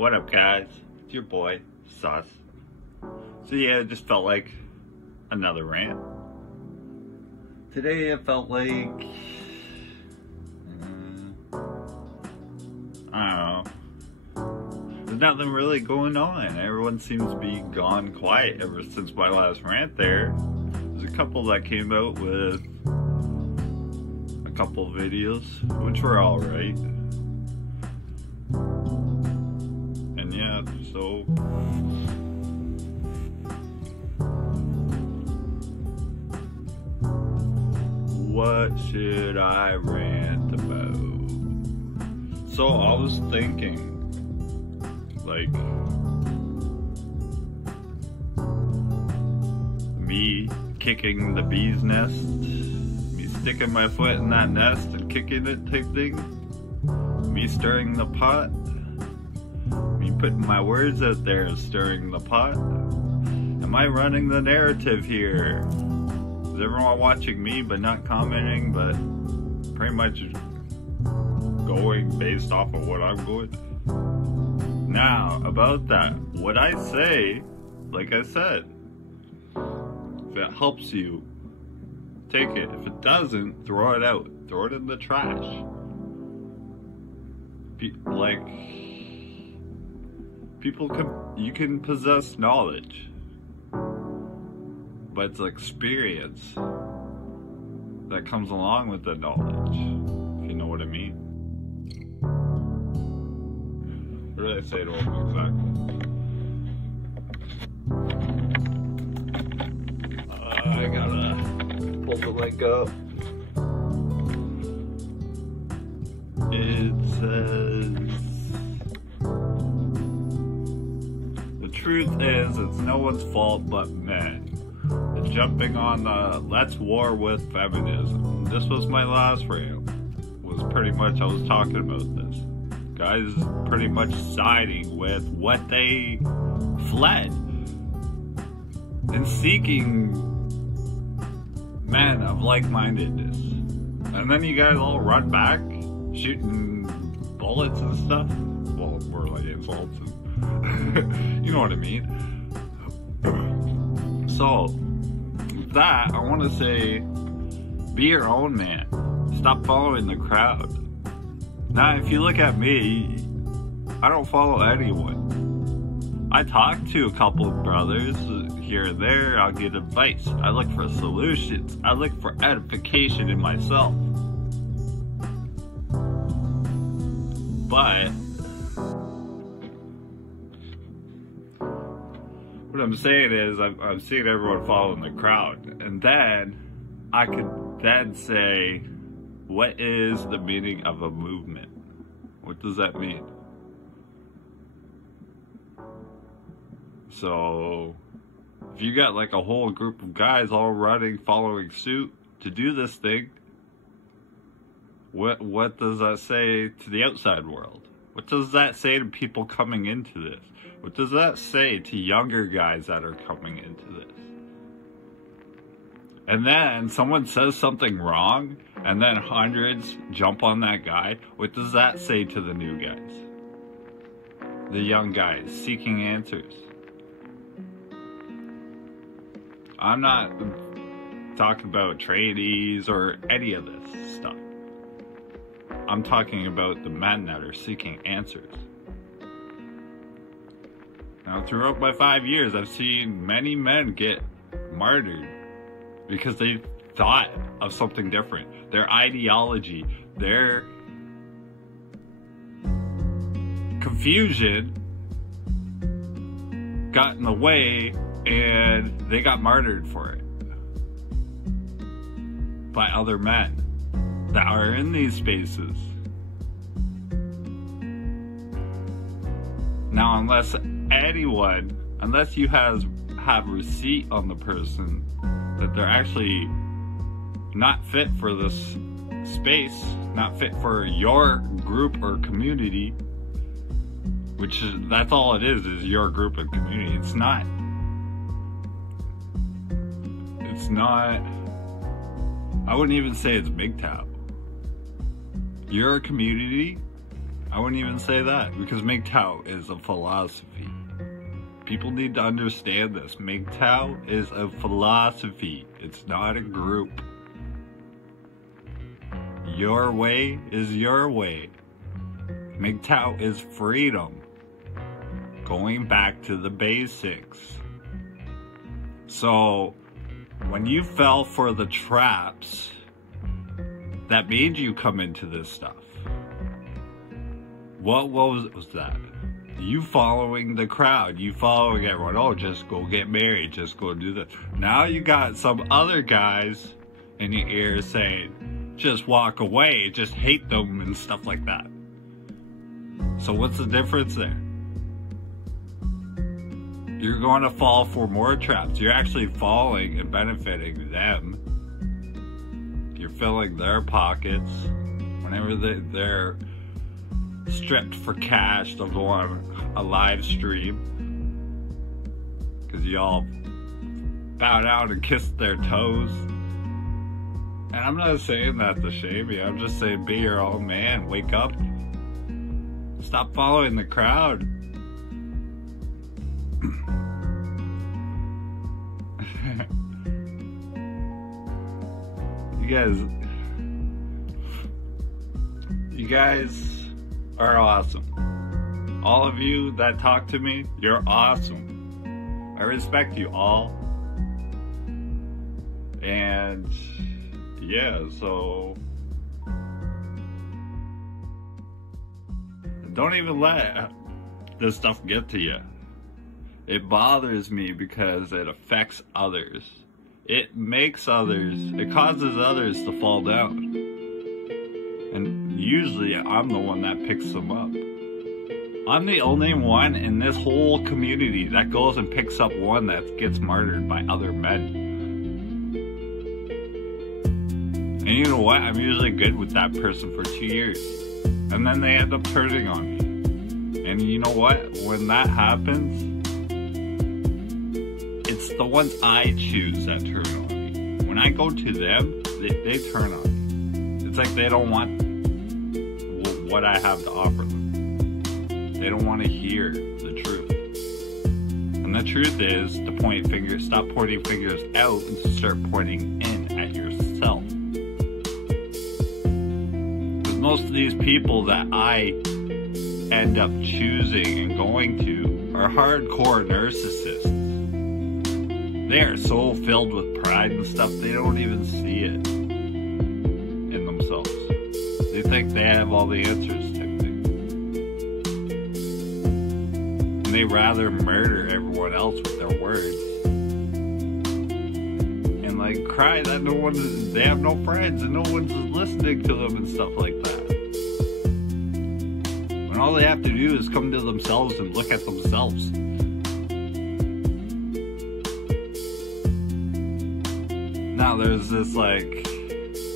What up, guys? It's your boy, Sus. So yeah, it just felt like another rant. Today it felt like, I don't know, there's nothing really going on. Everyone seems to be gone quiet ever since my last rant there. There's a couple that came out with a couple videos, which were alright. And yeah, so what should I rant about? So I was thinking, like, me kicking the bee's nest, me sticking my foot in that nest and kicking it type thing, me stirring the pot, me putting my words out there, stirring the pot. Am I running the narrative here? Is everyone watching me but not commenting, but pretty much going based off of what I'm going? Now, about that, what I say, like I said, if it helps you, take it. If it doesn't, throw it out. Throw it in the trash. You can possess knowledge, but it's experience that comes along with the knowledge, if you know what I mean. What did I say to him exactly? I gotta pull the link up. It says, the truth is, it's no one's fault but men. The jumping on the let's war with feminism. This was my last rant. Was pretty much, I was talking about this. Guys pretty much siding with what they fled and seeking men of like-mindedness. And then you guys all run back, shooting bullets and stuff. Well, more like insults. And you know what I mean. So, with that, I want to say, be your own man. Stop following the crowd. Now, if you look at me, I don't follow anyone. I talk to a couple of brothers here and there. I'll get advice. I look for solutions. I look for edification in myself. But what I'm saying is, I'm seeing everyone following the crowd, and then I could then say, what is the meaning of a movement? What does that mean? So, if you got like a whole group of guys all running, following suit to do this thing, what does that say to the outside world? What does that say to people coming into this? What does that say to younger guys that are coming into this? And then someone says something wrong, and then hundreds jump on that guy. What does that say to the new guys? The young guys seeking answers. I'm not talking about trainees or any of this stuff. I'm talking about the men that are seeking answers. Now, throughout my 5 years, I've seen many men get martyred because they thought of something different. Their ideology, their confusion got in the way, and they got martyred for it by other men that are in these spaces. Now, unless you have receipt on the person that they're actually not fit for this space, not fit for your group or community, which is, that's all it is your group and community. It's not, I wouldn't even say it's MGTOW. Your community I wouldn't even say that, because MGTOW is a philosophy. People need to understand this. MGTOW is a philosophy. It's not a group. Your way is your way. MGTOW is freedom. Going back to the basics. So, when you fell for the traps that made you come into this stuff, what was that? You following the crowd, you following everyone. Oh, just go get married, just go do that. Now you got some other guys in your ear saying, just walk away, just hate them and stuff like that. So what's the difference there? You're going to fall for more traps. You're actually falling and benefiting them. You're filling their pockets. Whenever they're stripped for cash, they'll go on a live stream. Because y'all bow down and kiss their toes. And I'm not saying that to shame you. I'm just saying be your own man. Wake up. Stop following the crowd. You guys are awesome. All of you that talk to me, you're awesome. I respect you all. And yeah, so don't even let this stuff get to you. It bothers me because it affects others. It makes others, it causes others to fall down. And usually I'm the one that picks them up. I'm the only one in this whole community that goes and picks up one that gets martyred by other men. And you know what? I'm usually good with that person for 2 years. And then they end up turning on me. And you know what? When that happens, it's the ones I choose that turn on me. When I go to them, they turn on me. It's like they don't want what I have to offer them. They don't want to hear the truth. And the truth is to point fingers, stop pointing fingers out and to start pointing in at yourself. Because most of these people that I end up choosing and going to are hardcore narcissists. They are so filled with pride and stuff, they don't even see it in themselves. They think they have all the answers type thing. And they rather murder everyone else with their words. And like cry that they have no friends and no one's listening to them and stuff like that. When all they have to do is come to themselves and look at themselves. Now there's this like,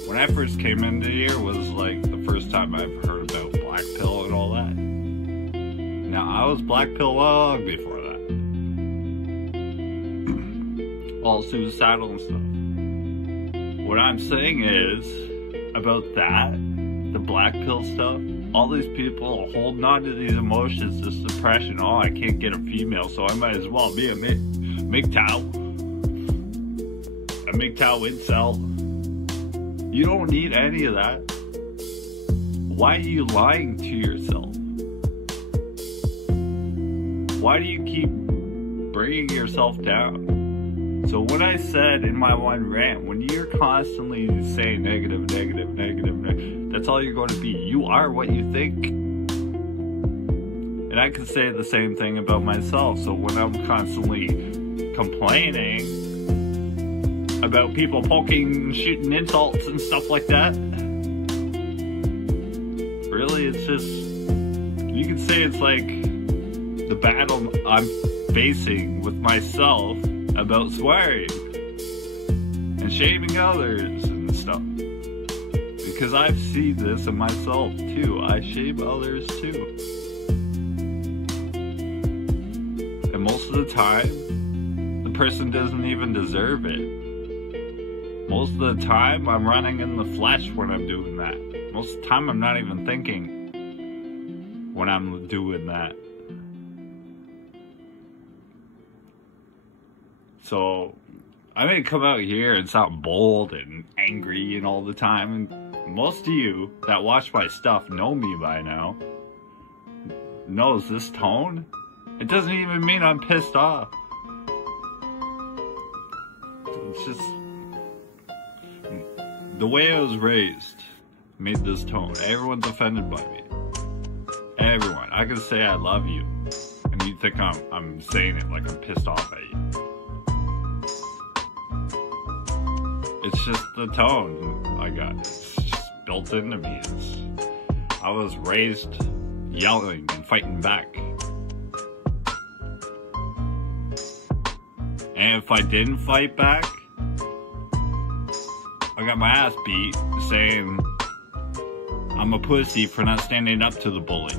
when I first came into here was like the first time I've heard about black pill and all that. Now I was black pill long before that. All suicidal and stuff. What I'm saying is, about that, the black pill stuff, all these people holding on to these emotions, this depression, oh I can't get a female so I might as well be a MGTOW. MGTOW incel. You don't need any of that. Why are you lying to yourself? Why do you keep bringing yourself down? So what I said in my one rant, when you're constantly saying negative, that's all you're going to be. You are what you think. And I can say the same thing about myself. So when I'm constantly complaining about people poking, shooting insults and stuff like that, really it's just, you can say it's like the battle I'm facing with myself about swearing and shaming others and stuff, because I've seen this in myself too. I shame others too, and most of the time the person doesn't even deserve it. Most of the time, I'm running in the flesh when I'm doing that. Most of the time, I'm not even thinking. when I'm doing that. So I may come out here and sound bold and angry and all the time, and most of you that watch my stuff know me by now. Knows this tone. It doesn't even mean I'm pissed off. It's just the way I was raised made this tone. Everyone's offended by me. Everyone. I can say I love you, and you think I'm saying it like I'm pissed off at you. It's just the tone I got. It's just built into me. I was raised yelling and fighting back. And if I didn't fight back, I got my ass beat saying I'm a pussy for not standing up to the bully.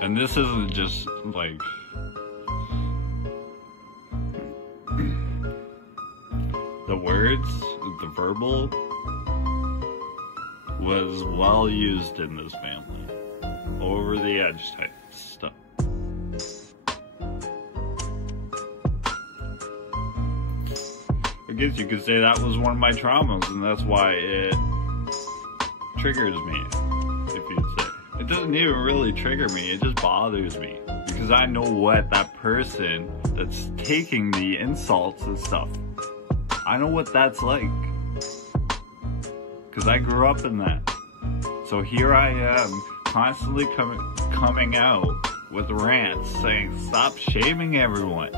And this isn't just like the words, the verbal was well used in this family. Over the edge type stuff. I guess you could say that was one of my traumas, and that's why it triggers me, if you'd say. It doesn't even really trigger me, it just bothers me. Because I know what that person that's taking the insults and stuff, I know what that's like. Because I grew up in that. So here I am, constantly coming out with rants saying, stop shaming everyone.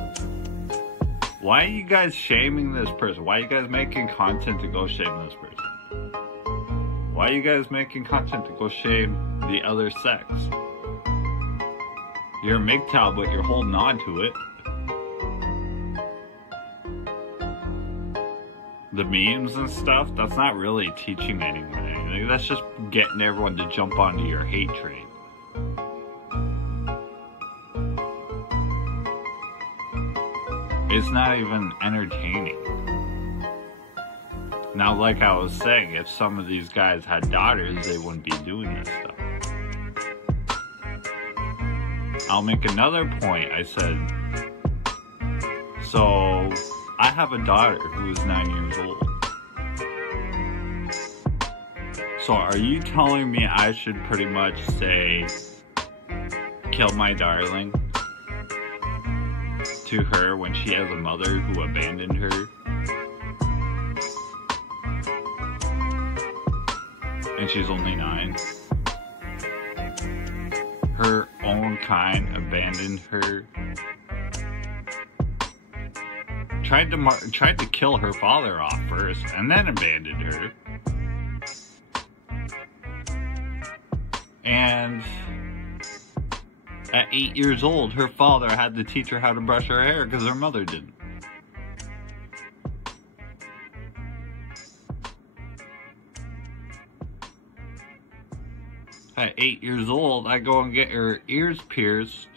Why are you guys shaming this person? Why are you guys making content to go shame this person? Why are you guys making content to go shame the other sex? You're a MGTOW, but you're holding on to it. The memes and stuff, that's not really teaching anyone anything. That's just getting everyone to jump onto your hate train. It's not even entertaining. Now, like I was saying, if some of these guys had daughters, they wouldn't be doing this stuff. I'll make another point. I said, so I have a daughter who is 9 years old. So are you telling me I should pretty much say, kill my darling to her when she has a mother who abandoned her? And she's only 9. Her own kind abandoned her. Tried to kill her father off first, and then abandoned her. And at 8 years old, her father had to teach her how to brush her hair because her mother didn't. At 8 years old, I go and get her ears pierced,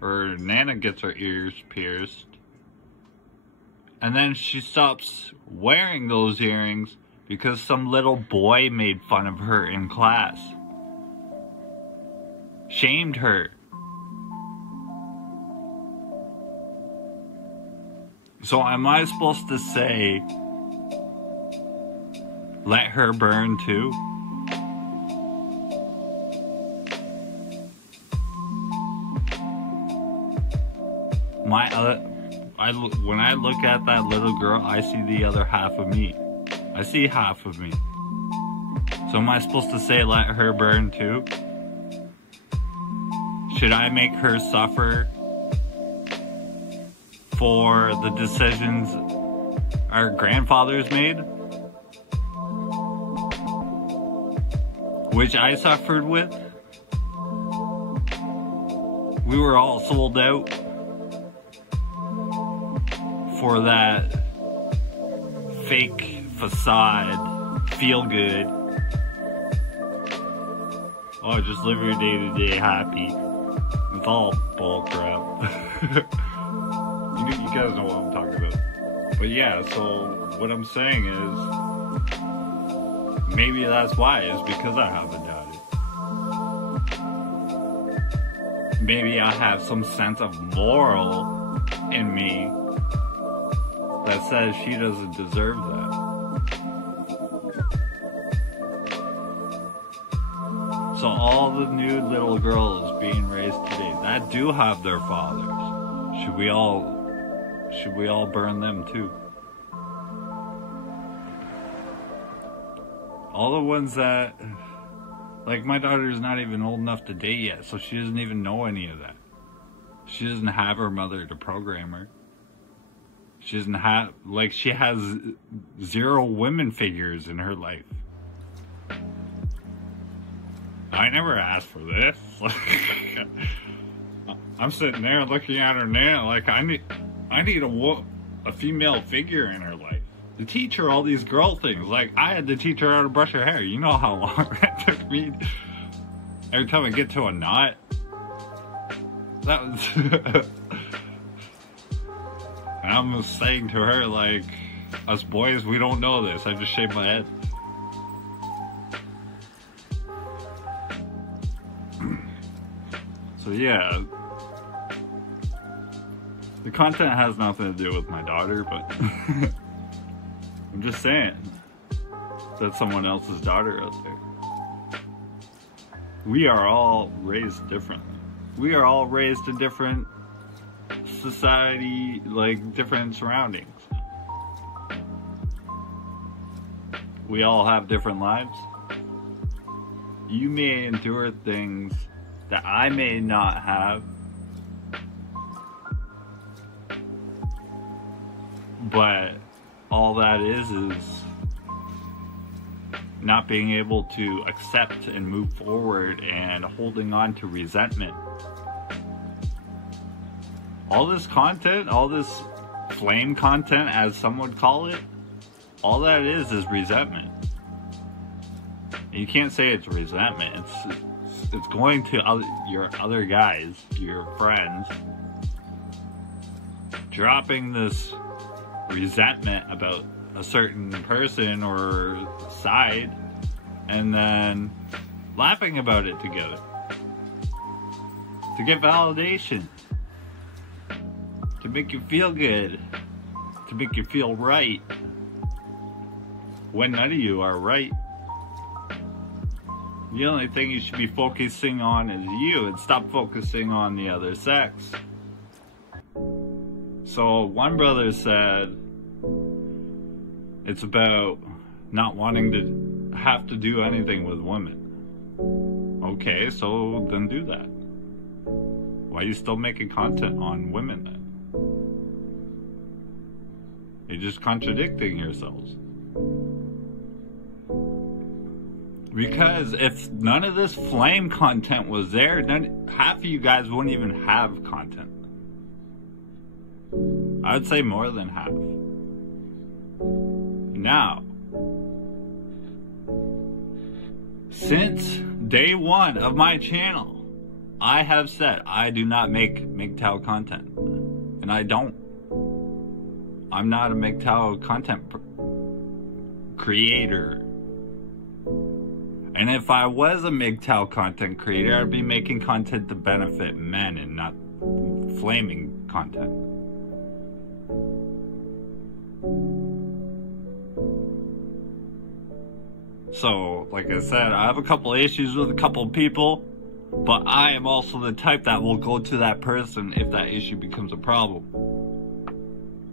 or Nana gets her ears pierced, and then she stops wearing those earrings because some little boy made fun of her in class. Shamed her. So am I supposed to say, let her burn too? When I look at that little girl, I see the other half of me. I see half of me. So am I supposed to say, let her burn too? Should I make her suffer for the decisions our grandfathers made? Which I suffered with? We were all sold out for that fake facade, feel good. Oh, just live your day to day happy. It's all bull crap. You guys know what I'm talking about. But yeah, so what I'm saying is, maybe that's why, is because I have a daughter. Maybe I have some sense of moral in me that says she doesn't deserve that. So all the new little girls being raised today that do have their fathers, should we all burn them too? All the ones that, like, my daughter's not even old enough to date yet, so she doesn't even know any of that. She doesn't have her mother to program her. She doesn't have, like, she has 0 women figures in her life. I never asked for this. I'm sitting there looking at her now, like, I need a female figure in her life to teach her all these girl things. Like, I had to teach her how to brush her hair. You know how long that took me? Every time I get to a knot, that was. And I'm saying to her, like, us boys, we don't know this. I just shaved my head. So yeah, the content has nothing to do with my daughter, but I'm just saying that's someone else's daughter out there. We are all raised differently. We are all raised in different society, like different surroundings. We all have different lives. You may endure things that I may not have, but all that is not being able to accept and move forward and holding on to resentment. All this content, all this flame content, as some would call it, all that is resentment. And you can't say it's resentment. It's going to your other guys, your friends, dropping this resentment about a certain person or side, and then laughing about it together to get validation, to make you feel good, to make you feel right, when none of you are right. The only thing you should be focusing on is you, and stop focusing on the other sex. So one brother said it's about not wanting to have to do anything with women. Okay, so then do that. Why are you still making content on women then? You're just contradicting yourselves. Because if none of this flame content was there, then half of you guys wouldn't even have content. I would say more than half. Now, since day one of my channel, I have said I do not make MGTOW content. And I don't. I'm not a MGTOW content creator. And if I was a MGTOW content creator, I'd be making content to benefit men and not flaming content. So, like I said, I have a couple of issues with a couple of people, but I am also the type that will go to that person if that issue becomes a problem.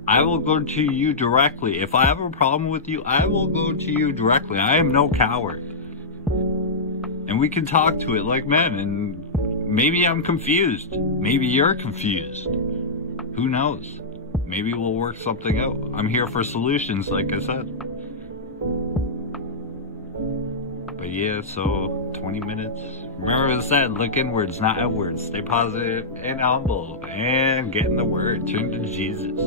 I will go to you directly. If I have a problem with you, I will go to you directly. I am no coward. And we can talk to it like men, and maybe I'm confused. Maybe you're confused. Who knows? Maybe we'll work something out. I'm here for solutions, like I said. But yeah, so 20 minutes. Remember what I said, look inwards, not outwards. Stay positive and humble, and get in the word. Turn to Jesus.